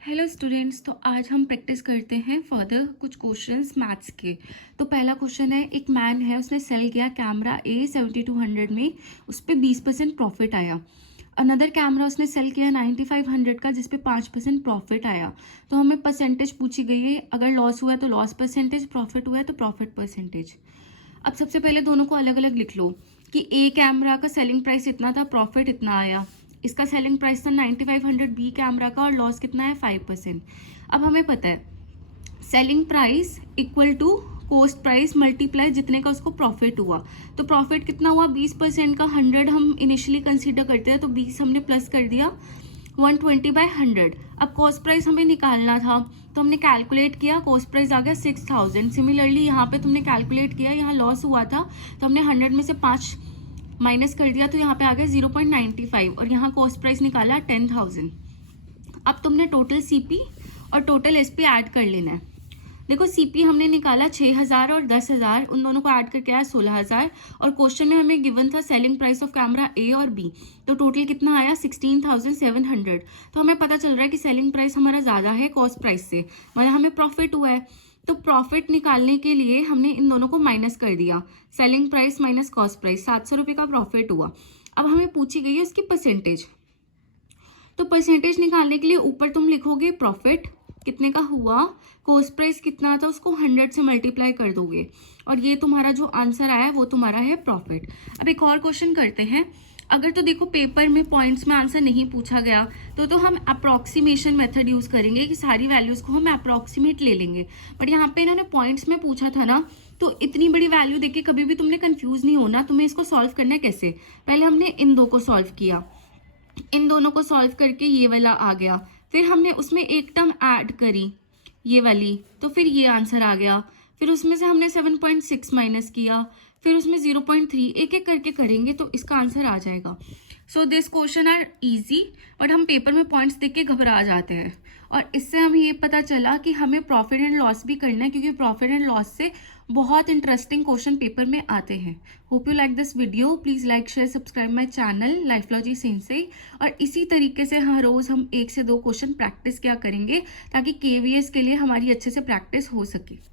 Hello students, तो आज हम प्रैक्टिस करते हैं फर्दर कुछ क्वेश्चंस मैथ्स के। तो पहला क्वेश्चन है, एक मैन है, उसने सेल किया कैमरा ए 7200 में, उस पर 20% प्रॉफिट आया। अनदर कैमरा उसने सेल किया 9500 का, जिस पे 5% प्रॉफिट आया। तो हमें परसेंटेज पूछी गई है, अगर लॉस हुआ है तो लॉस परसेंटेज, प्रॉफिट हुआ है तो प्रॉफिट परसेंटेज। अब सबसे पहले दोनों को अलग अलग लिख लो कि ए कैमरा का सेलिंग प्राइस इतना था, प्रॉफिट इतना आया। इसका सेलिंग प्राइस था 9500 बी कैमरा का, और लॉस कितना है 5%। अब हमें पता है selling price equal to cost price multiply जितने का उसको प्रॉफिट हुआ। तो प्रॉफिट कितना हुआ, 20% का 100 हम इनिशियली कंसीडर करते हैं, तो 20 हमने प्लस कर दिया 120/100। अब कॉस्ट प्राइस हमें निकालना था, तो हमने कैलकुलेट किया, कॉस्ट प्राइस आ गया 6000। सिमिलरली यहाँ पे तुमने कैलकुलेट किया, यहाँ लॉस हुआ था तो हमने 100 में से 5 माइनस कर दिया, तो यहाँ पे आ गया 0.95, और यहाँ कॉस्ट प्राइस निकाला 10000। अब तुमने टोटल सीपी और टोटल एसपी ऐड कर लेना है। देखो सीपी हमने निकाला 6000 और 10000, उन दोनों को ऐड करके आया 16000, और क्वेश्चन में हमें गिवन था सेलिंग प्राइस ऑफ कैमरा ए और बी, तो टोटल कितना आया 16700। तो हमें पता चल रहा है कि सेलिंग प्राइस हमारा ज़्यादा है कॉस्ट प्राइस से, मतलब हमें प्रॉफिट हुआ है। तो प्रॉफिट निकालने के लिए हमने इन दोनों को माइनस कर दिया, selling price minus cost price, 700 रुपये का प्रॉफिट हुआ। अब हमें पूछी गई है उसकी परसेंटेज। तो परसेंटेज निकालने के लिए ऊपर तुम लिखोगे प्रॉफिट कितने का हुआ, कॉस्ट प्राइस कितना था उसको 100 से मल्टीप्लाई कर दोगे, और ये तुम्हारा जो आंसर आया वो तुम्हारा है प्रॉफिट। अब एक और क्वेश्चन करते हैं। अगर तो देखो पेपर में पॉइंट्स में आंसर नहीं पूछा गया तो हम अप्रॉक्सीमेशन मेथड यूज करेंगे कि सारी वैल्यूज को हम अप्रॉक्सीमेट ले लेंगे। बट यहाँ पे इन्होंने पॉइंट्स में पूछा था ना, तो इतनी बड़ी वैल्यू देके कभी भी तुमने कंफ्यूज नहीं होना। तुम्हें इसको सॉल्व करना है कैसे, पहले हमने इन दो को सॉल्व किया, इन दोनों को सॉल्व करके ये वाला आ गया, फिर हमने उसमें एक टर्म ऐड करी ये वाली, तो फिर ये आंसर आ गया। फिर उसमें से हमने 7.6 माइनस किया, फिर उसमें 0.3, एक एक करके करेंगे तो इसका आंसर आ जाएगा। So this question are easy, but हम पेपर में पॉइंट्स देख के घबरा जाते हैं। और इससे हमें ये पता चला कि हमें प्रॉफिट एंड लॉस भी करना है, क्योंकि प्रॉफिट एंड लॉस से बहुत इंटरेस्टिंग क्वेश्चन पेपर में आते हैं। Hope you like this video, please like share subscribe my channel Lifelogy sensei. और इसी तरीके से हर रोज़ हम 1 से 2 क्वेश्चन प्रैक्टिस क्या करेंगे, ताकि केवीएस के लिए हमारी अच्छे से प्रैक्टिस हो सके।